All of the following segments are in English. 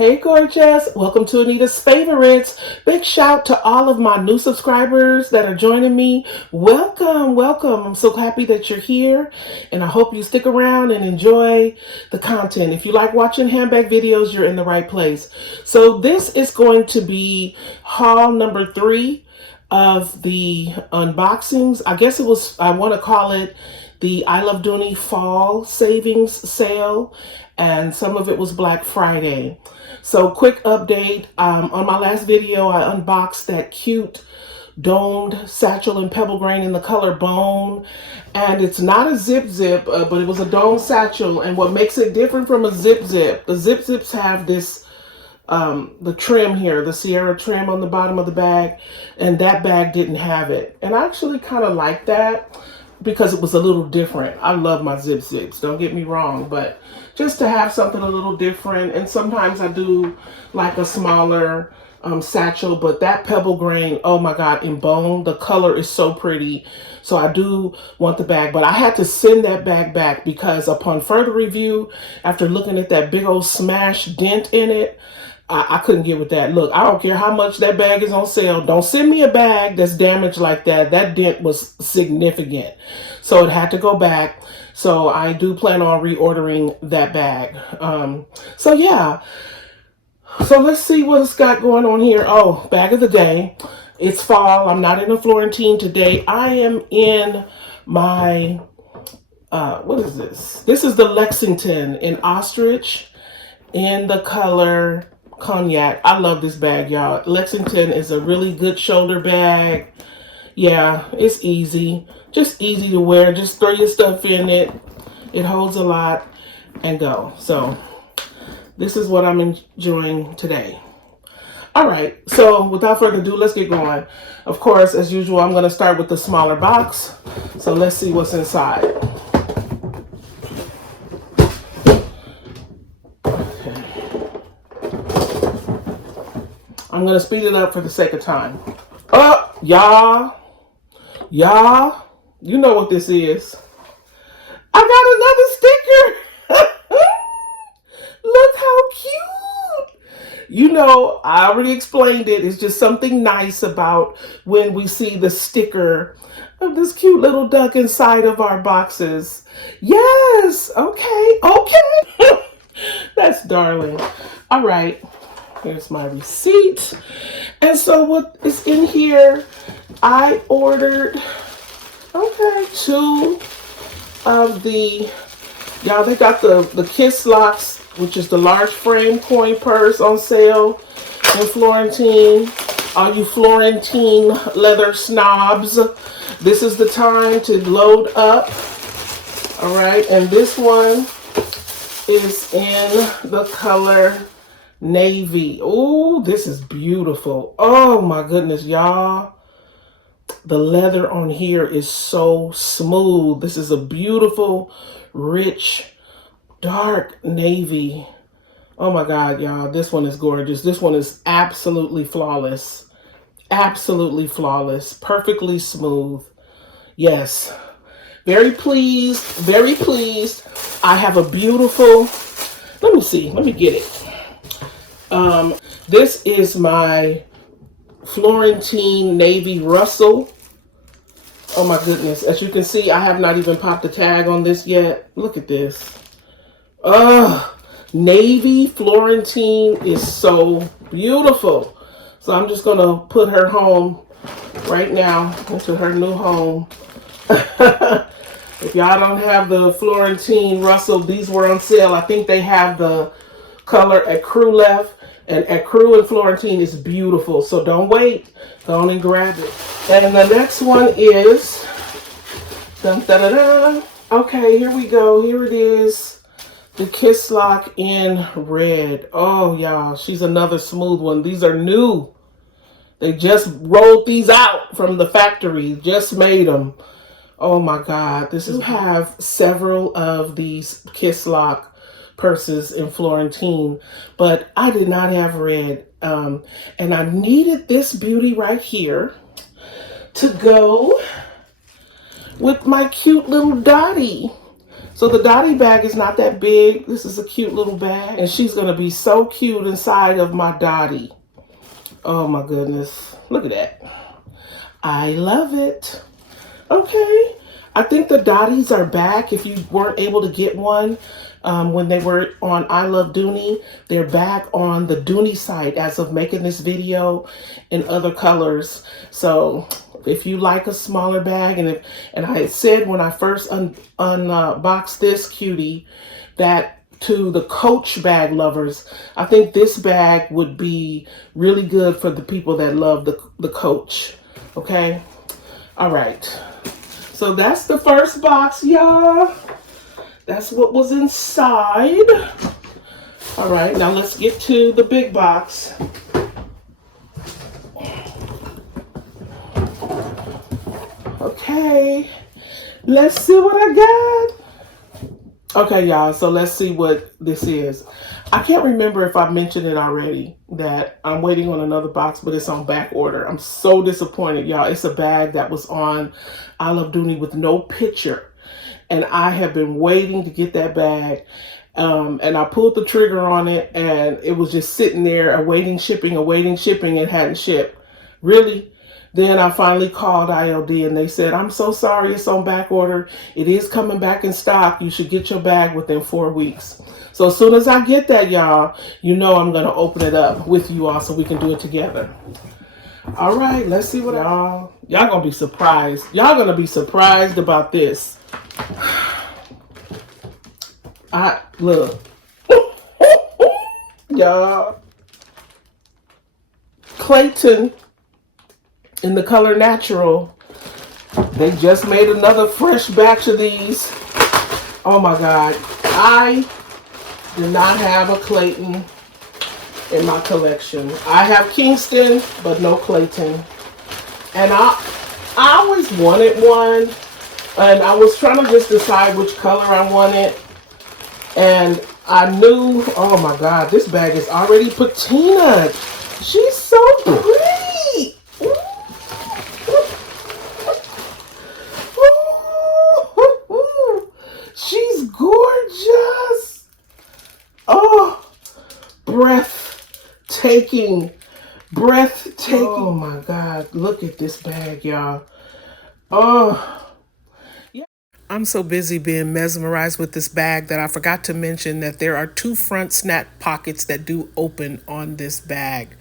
Hey gorgeous, welcome to Anita's Favorites. Big shout to all of my new subscribers that are joining me. Welcome, welcome. I'm so happy that you're here and I hope you stick around and enjoy the content. If you like watching handbag videos, you're in the right place. So this is going to be haul number 3 of the unboxings. I guess I want to call it the I Love Dooney Fall Savings Sale, and some of it was Black Friday. So quick update, on my last video I unboxed that cute domed satchel in pebble grain in the color bone, and it's not a zip, but it was a domed satchel. And what makes it different from a zip, the zips have this the trim here, the Sierra trim on the bottom of the bag, and that bag didn't have it. And I actually kind of like that because it was a little different. I love my zips, don't get me wrong, but just to have something a little different. And sometimes I do like a smaller satchel, but that pebble grain, oh my God, in bone, the color is so pretty. So I do want the bag, but I had to send that bag back because upon further review, after looking at that big old smash dent in it, I couldn't get with that. Look, I don't care how much that bag is on sale. Don't send me a bag that's damaged like that. That dent was significant. So it had to go back. So I do plan on reordering that bag. So yeah. So let's see what it's got going on here. Oh, bag of the day. It's fall. I'm not in a Florentine today. I am in my, what is this? This is the Lexington in ostrich in the color cognac. I love this bag, y'all. Lexington is a really good shoulder bag. Yeah, it's easy. Just easy to wear. Just throw your stuff in it. It holds a lot and go. So this is what I'm enjoying today. All right, so without further ado, let's get going. Of course, as usual, I'm going to start with the smaller box. So let's see what's inside. I'm going to speed it up for the sake of time. Oh, y'all, you know what this is. I got another sticker. Look how cute. You know, I already explained it. It's just something nice about when we see the sticker of this cute little duck inside of our boxes. Yes, okay. That's darling. All right. Here's my receipt. And so what is in here, I ordered, 2 of the, y'all, they got the Kiss Locks, which is the large frame coin purse on sale in Florentine. All you Florentine leather snobs, this is the time to load up. All right, and this one is in the color navy. Oh, this is beautiful. Oh my goodness, y'all. The leather on here is so smooth. This is a beautiful, rich, dark navy. Oh my God, y'all. This one is gorgeous. This one is absolutely flawless. Absolutely flawless. Perfectly smooth. Yes. Very pleased. Very pleased. I have a beautiful, let me see. Let me get it. This is my Florentine Navy Russell. Oh my goodness. As you can see, I have not even popped the tag on this yet. Look at this. Navy Florentine is so beautiful. So I'm just going to put her home right now into her new home. If y'all don't have the Florentine Russell, these were on sale. I think they have the color at Crew left. And at Crew and Florentine is beautiful. So don't wait. Go on and grab it. And the next one is, dun, da, da, da. Okay, here we go. Here it is. The Kiss Lock in red. Oh, y'all. She's another smooth one. These are new. They just rolled these out from the factory. Just made them. Oh, my God. This is, have several of these Kiss Lock purses in Florentine, but I did not have red, and I needed this beauty right here to go with my cute little Dottie. So the Dottie bag is not that big. This is a cute little bag. And she's going to be so cute inside of my Dottie. Oh my goodness. Look at that. I love it. Okay. I think the Dotties are back. If you weren't able to get one when they were on I Love Dooney, they're back on the Dooney site as of making this video in other colors. So if you like a smaller bag, and I had said when I first unboxed this cutie that to the Coach bag lovers, I think this bag would be really good for the people that love the Coach. Okay. All right. So that's the first box, y'all. That's what was inside. All right, now let's get to the big box. Okay, let's see what I got. Okay, y'all, so let's see what this is. I can't remember if I mentioned it already that I'm waiting on another box, but it's on back order. I'm so disappointed, y'all. It's a bag that was on I Love Dooney with no picture. And I have been waiting to get that bag. And I pulled the trigger on it, and it was just sitting there awaiting shipping, and hadn't shipped. Really? Then I finally called ILD and they said, I'm so sorry, it's on back order. It is coming back in stock. You should get your bag within 4 weeks. So as soon as I get that, y'all, you know I'm going to open it up with you all so we can do it together. All right, let's see what y'all going to be surprised. Y'all going to be surprised about this. Look. Y'all. Clayton in the color natural. They just made another fresh batch of these. Oh my God. I did not have a Clayton in my collection. I have Kingston, but no Clayton. And I always wanted one. And I was trying to just decide which color I wanted. And I knew, oh my God, this bag is already patinaed. She's so pretty. She's gorgeous. Oh, breathtaking. Oh my God, look at this bag, y'all. Oh. I'm so busy being mesmerized with this bag that I forgot to mention that there are 2 front snap pockets that do open on this bag.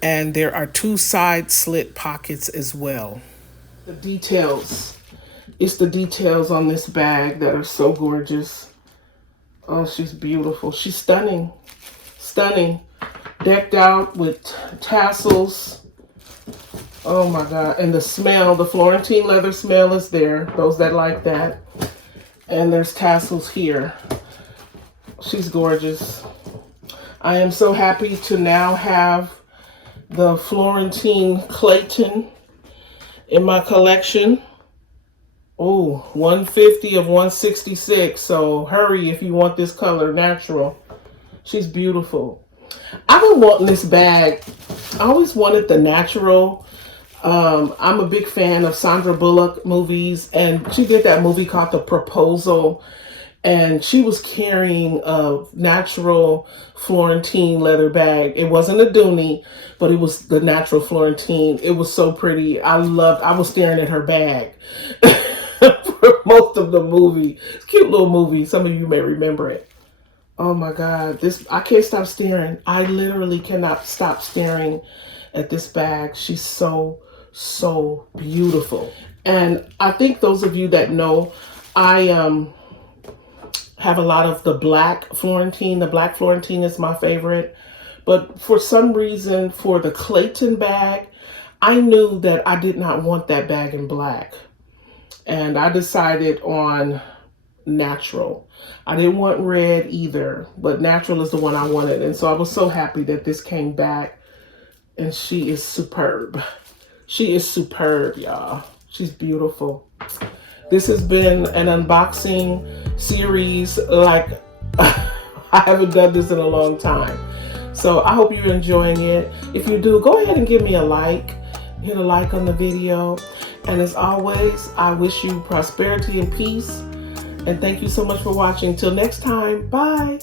And there are 2 side slit pockets as well. The details. It's the details on this bag that are so gorgeous. Oh, she's beautiful. She's stunning. Stunning. Decked out with tassels. Oh my God. And the smell, the Florentine leather smell is there. Those that like that. And there's tassels here. She's gorgeous. I am so happy to now have the Florentine Clayton in my collection. Oh, 150 of 166. So hurry if you want this color natural. She's beautiful. I've been wanting this bag. I always wanted the natural. I'm a big fan of Sandra Bullock movies, and she did that movie called The Proposal, and she was carrying a natural Florentine leather bag. It wasn't a Dooney, but it was the natural Florentine. It was so pretty. I was staring at her bag for most of the movie. It's a cute little movie. Some of you may remember it. Oh my God, I can't stop staring. I literally cannot stop staring at this bag. She's so beautiful. And I think those of you that know, I have a lot of the black Florentine. The black Florentine is my favorite. But for some reason, for the Clayton bag, I knew that I did not want that bag in black. And I decided on natural. I didn't want red either, but natural is the one I wanted. And so I was so happy that this came back. And she is superb. She is superb, y'all. She's beautiful. This has been an unboxing series like I haven't done this in a long time. So I hope you're enjoying it. If you do, go ahead and give me a like. Hit a like on the video. And as always, I wish you prosperity and peace. And thank you so much for watching. Till next time, bye.